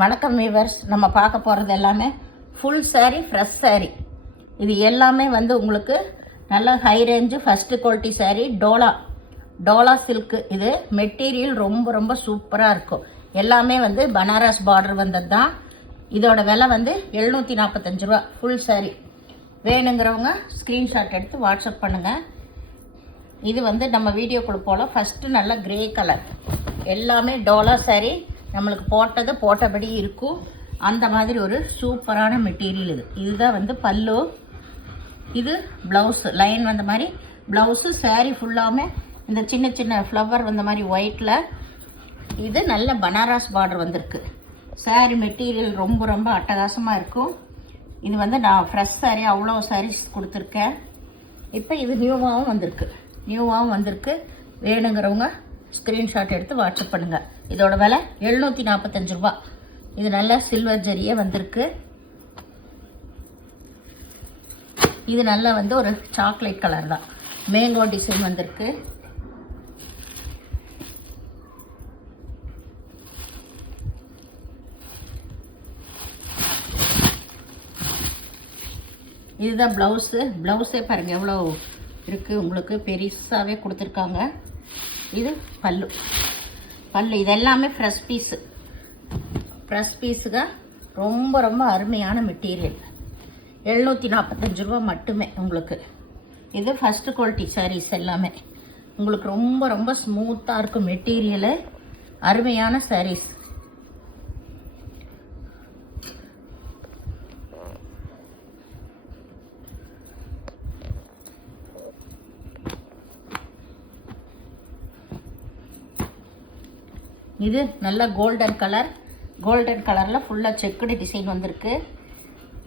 வணக்கம் வீவர்ஸ். நம்ம பார்க்க போகிறது எல்லாமே ஃபுல் saree, ஃப்ரெஷ் saree. இது எல்லாமே வந்து உங்களுக்கு நல்ல high range first quality saree. Dola silk. இது மெட்டீரியல் ரொம்ப ரொம்ப சூப்பராக இருக்கும். எல்லாமே வந்து பனாரஸ் பார்டர் வந்தது தான். இதோட விலை வந்து 745 ரூபா ஃபுல் saree. வேணுங்கிறவங்க ஸ்க்ரீன்ஷாட் எடுத்து வாட்ஸ்அப் பண்ணுங்கள். இது வந்து நம்ம வீடியோக்குள்ளே போல் ஃபஸ்ட்டு நல்ல கிரே கலர். எல்லாமே டோலா saree. நம்மளுக்கு போட்டபடி இருக்கும். அந்த மாதிரி ஒரு சூப்பரான மெட்டீரியல். இதுதான் வந்து பல்லு. இது ப்ளவுஸு லைன் வந்த மாதிரி ப்ளவுஸு. saree ஃபுல்லாமே இந்த சின்ன சின்ன ஃப்ளவர் வந்த மாதிரி ஒயிட்டில். இது நல்ல பனாரஸ் பார்டர் வந்திருக்கு. saree மெட்டீரியல் ரொம்ப ரொம்ப அட்டகாசமாக இருக்கும். இது வந்து நான் ஃப்ரெஷ் saree அவ்வளோ sarees கொடுத்துருக்கேன். இப்போ இது நியூவாகவும் வந்திருக்கு. வேணுங்கிறவங்க ஸ்க்ரீன்ஷாட் எடுத்து வாட்ஸ்அப் பண்ணுங்கள். இதோட விலை 745 ரூபா. இது நல்ல சில்வர் ஜரியே வந்திருக்கு. இது நல்லா வந்து ஒரு சாக்லேட் கலர் தான். மேங்கோ டிசைன் வந்திருக்கு. இதுதான் ப்ளவுஸே பாருங்கள் எவ்வளோ இருக்குது. உங்களுக்கு பெருசாகவே கொடுத்துருக்காங்க. இது பல்லு. இது எல்லாமே ஃப்ரெஷ் பீஸுங்க. ரொம்ப ரொம்ப அருமையான மெட்டீரியல். 745 ரூபா மட்டுமே உங்களுக்கு. இது ஃபஸ்ட்டு குவாலிட்டி sarees எல்லாமே உங்களுக்கு ரொம்ப ரொம்ப ஸ்மூத்தாக இருக்கும் மெட்டீரியலு. அருமையான sarees. இது நல்ல கோல்டன் கலரில் ஃபுல்லாக செக்குடு டிசைன் வந்திருக்கு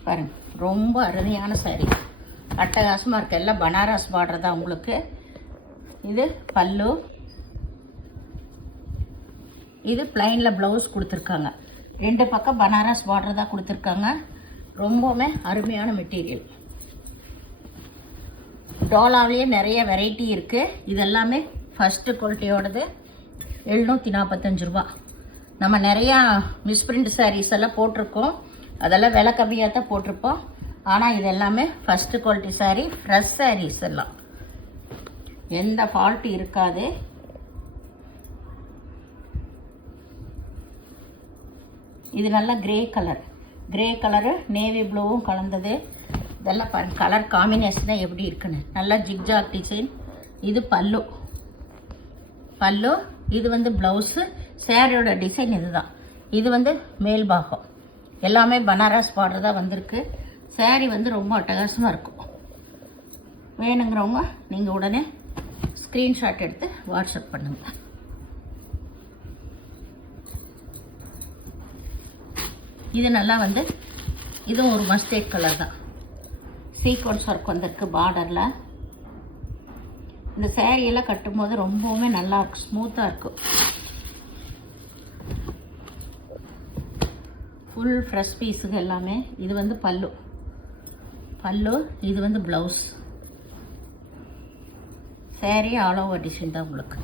பாருங்க. ரொம்ப அருமையான saree. அட்டகாசமாக இருக்குது. எல்லாம் பனாரஸ் பார்டர் தான் உங்களுக்கு. இது பல்லு. இது பிளைனில் ப்ளவுஸ் கொடுத்துருக்காங்க. 2 பக்கம் பனாரஸ் பார்டர் தான் கொடுத்துருக்காங்க. ரொம்பவுமே அருமையான மெட்டீரியல். டோலாவிலேயே நிறைய வெரைட்டி இருக்குது. இதெல்லாமே ஃபஸ்ட்டு குவாலிட்டியோடது. 745 ரூபா. நம்ம நிறையா மிஸ்பிரிண்ட் sarees எல்லாம் போட்டிருக்கோம். அதெல்லாம் விலை கம்மியாக தான் போட்டிருப்போம். ஆனால் இது எல்லாமே first quality saree, fresh sarees எல்லாம். எந்த ஃபால்ட்டு இருக்காது. இது நல்ல கிரே கலரு நேவி ப்ளூவும் கலந்தது. இதெல்லாம் பாருங்கள் கலர் காம்பினேஷனாக எப்படி இருக்குன்னு. நல்லா ஜிக்ஜாக் டிசைன். இது பல்லு. இது வந்து ப்ளவுஸு. சேரீயோட டிசைன் இதுதான். இது வந்து மேல் பாகம். எல்லாமே பனாரஸ் பார்டர் தான் வந்திருக்கு. சேரீ வந்து ரொம்ப அட்டகாசமாக இருக்கும். வேணுங்கிறவங்க நீங்கள் உடனே ஸ்க்ரீன்ஷாட் எடுத்து வாட்ஸ்அப் பண்ணுங்கள். இது நல்லா வந்து இதுவும் ஒரு மஸ்டேட் கலர் தான். சீக்வன்ஸ் ஒர்க் வந்திருக்கு பார்டரில். இந்த சேரீயெல்லாம் கட்டும்போது ரொம்பவுமே நல்லா இருக்கும், ஸ்மூத்தாக இருக்கும். ஃபுல் ஃப்ரெஷ் பீஸுங்க எல்லாமே. இது வந்து பல்லு. இது வந்து blouse. Sari all over design தான் உங்களுக்கு.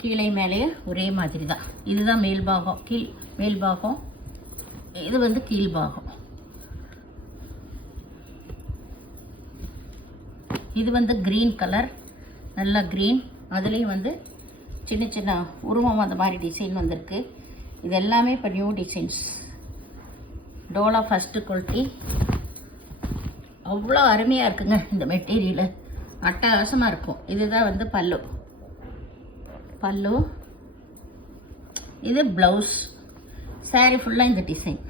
கீழே மேலேயே ஒரே மாதிரி தான். இதுதான் மேல் பாகம். இது வந்து கீழ் பாகம். இது வந்து க்ரீன் கலர். நல்லா க்ரீன். அதுலேயும் வந்து சின்ன சின்ன உருவம் அந்த மாதிரி டிசைன் வந்திருக்கு. இது எல்லாமே இப்போ new designs. Dola first quality. அவ்வளோ அருமையாக இருக்குங்க இந்த மெட்டீரியலு. அட்டகாசமாக இருக்கும். இதுதான் வந்து பல்லு. இது ப்ளவுஸ். saree ஃபுல்லாக இந்த டிசைன்.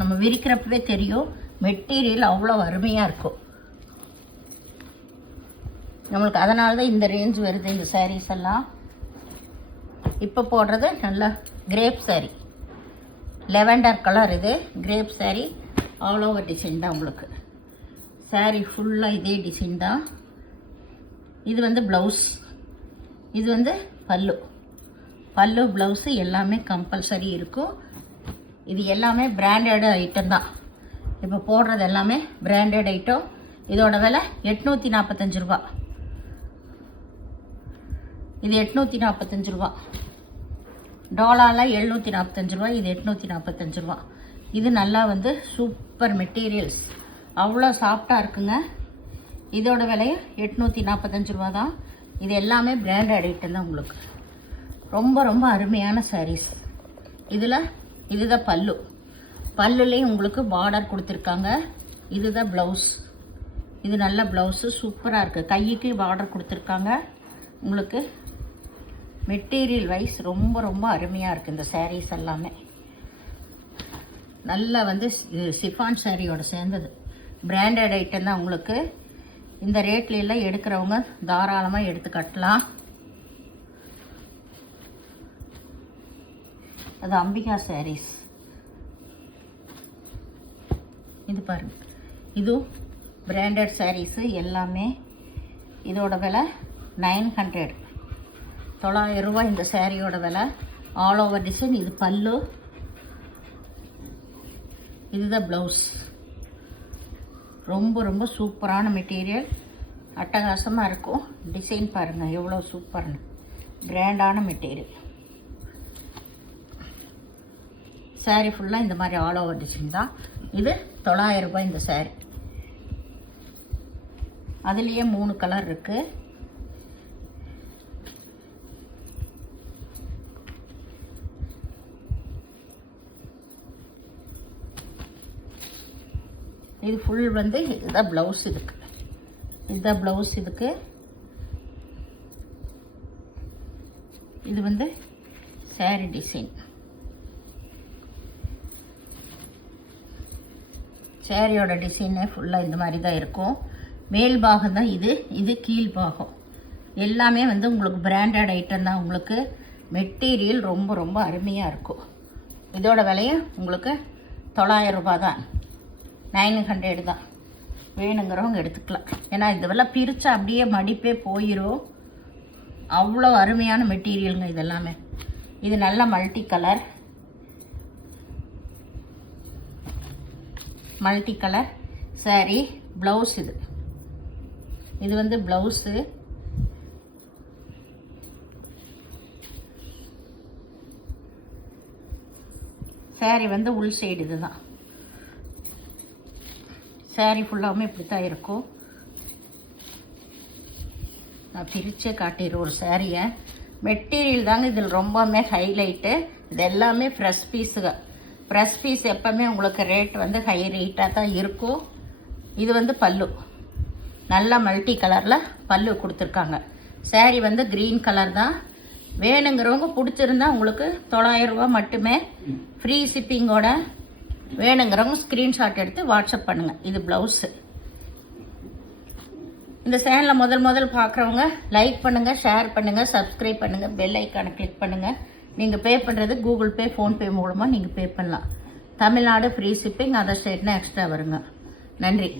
நம்ம விரிக்கிறப்பவே தெரியும் மெட்டீரியல் அவ்வளோ அருமையாக இருக்கும் நம்மளுக்கு. அதனால தான் இந்த ரேஞ்ச் வருது இந்த sarees எல்லாம். இப்போ போடுறது நல்லா கிரேப் saree. Lavender colour. இது crepe saree. All over design தான் உங்களுக்கு. saree ஃபுல்லாக இதே டிசைன் தான். இது வந்து ப்ளவுஸ். இது வந்து பல்லு ப்ளவுஸு எல்லாமே கம்பல்சரி இருக்கும். இது எல்லாமே பிராண்டட் ஐட்டம் தான். இப்போ போடுறது எல்லாமே பிராண்டட் ஐட்டம். இதோட விலை 845 ரூபா. இது 845 ரூபா. டோலாவில் 745 ரூபா, இது 845 ரூபா. இது நல்லா வந்து சூப்பர் மெட்டீரியல்ஸ், அவ்வளோ சாஃப்டாக இருக்குங்க. இதோட விலையும் 845 ரூபா தான். இது எல்லாமே பிராண்டட் ஐட்டம் தான் உங்களுக்கு. ரொம்ப ரொம்ப அருமையான சாரீஸ். இதில் இதுதான் பல்லு. பல்லுலேயும் உங்களுக்கு பார்டர் கொடுத்துருக்காங்க. இதுதான் ப்ளவுஸ். இது நல்ல ப்ளவுஸு, சூப்பராக இருக்குது. கைக்கு பார்டர் கொடுத்துருக்காங்க. உங்களுக்கு மெட்டீரியல் வைஸ் ரொம்ப ரொம்ப அருமையாக இருக்குது இந்த சாரீஸ் எல்லாமே. நல்லா வந்து சிஃபான் சாரியோட சேர்ந்தது பிராண்டட் ஐட்டம் தான் உங்களுக்கு. இந்த ரேட்லாம் எடுக்கிறவங்க தாராளமாக எடுத்து கட்டலாம். அது அம்பிகா சாரீஸ். இது பாருங்க, இதுவும் பிராண்டட் சாரீஸு எல்லாமே. இதோட விலை 900, 900 ரூபா இந்த சாரியோட விலை. All over design. இது பல்லு, இதுதான் ப்ளவுஸ். ரொம்ப ரொம்ப சூப்பரான மெட்டீரியல், அட்டகாசமாக இருக்கும். டிசைன் பாருங்கள் எவ்வளோ சூப்பர்னு, பிராண்டான மெட்டீரியல். சாரீ ஃபுல்லாக இந்த மாதிரி ஆல் ஓவர் டிசைன் தான். இது 900 ரூபாய் இந்த சாரீ. அதுலேயே 3 கலர் இருக்குது. இது ஃபுல் வந்து இதுதான் ப்ளவுஸ். இதுதான் ப்ளவுஸ். இது வந்து சாரீ டிசைன். சாரியோட டிசைனே ஃபுல்லாக இந்த மாதிரி தான் இருக்கும். மேல் பாகம் தான் இது கீழ் பாகம். எல்லாமே வந்து உங்களுக்கு பிராண்டட் ஐட்டம் தான். உங்களுக்கு மெட்டீரியல் ரொம்ப ரொம்ப அருமையாக இருக்கும். இதோட விலையும் உங்களுக்கு 900 ரூபாய் தான், 900 தான். வேணுங்கிறவங்க எடுத்துக்கலாம். ஏன்னா இதெல்லாம் பிரித்தா அப்படியே மடிப்பே போயிடும். அவ்வளோ அருமையான மெட்டீரியலுங்க இதெல்லாமே. இது நல்ல மல்டி கலர் சாரீ. ப்ளவுஸ் இது வந்து ப்ளவுஸு. சாரீ வந்து உள் சைடு. இதுதான் சாரீ ஃபுல்லாமே இப்படி தான் இருக்கும். நான் பிரித்தே காட்டிடுறேன் ஒரு சாரியை. மெட்டீரியல் தாங்க இதில் ரொம்பவுமே ஹைலைட்டு. இது எல்லாமே ஃப்ரெஷ் பீஸுங்க. ஃப்ரெஷ் பீஸ் எப்போவுமே உங்களுக்கு ரேட் வந்து ஹை ரேட்டாக தான் இருக்கும். இது வந்து பல்லு, நல்ல மல்டி கலரில் பல்லு கொடுத்துருக்காங்க. சாரீ வந்து க்ரீன் கலர் தான். வேணுங்கிறவங்க பிடிச்சிருந்தா உங்களுக்கு 900 ரூபா மட்டுமே, ஃப்ரீ ஷிப்பிங்கோட. வேணுங்கிறவங்க ஸ்க்ரீன்ஷாட் எடுத்து வாட்ஸ்அப் பண்ணுங்கள். இது ப்ளவுஸு. இந்த சேனலை முதல் பார்க்குறவங்க லைக் பண்ணுங்கள், ஷேர் பண்ணுங்கள், சப்ஸ்கிரைப் பண்ணுங்கள், பெல் ஐக்கானை கிளிக் பண்ணுங்கள். நீங்கள் பே பண்ணுறது கூகுள் பே, ஃபோன்பே மூலமாக நீங்கள் பே பண்ணலாம். Tamil Nadu free shipping, other ஸ்டேட்னா extra வருங்க. நன்றி.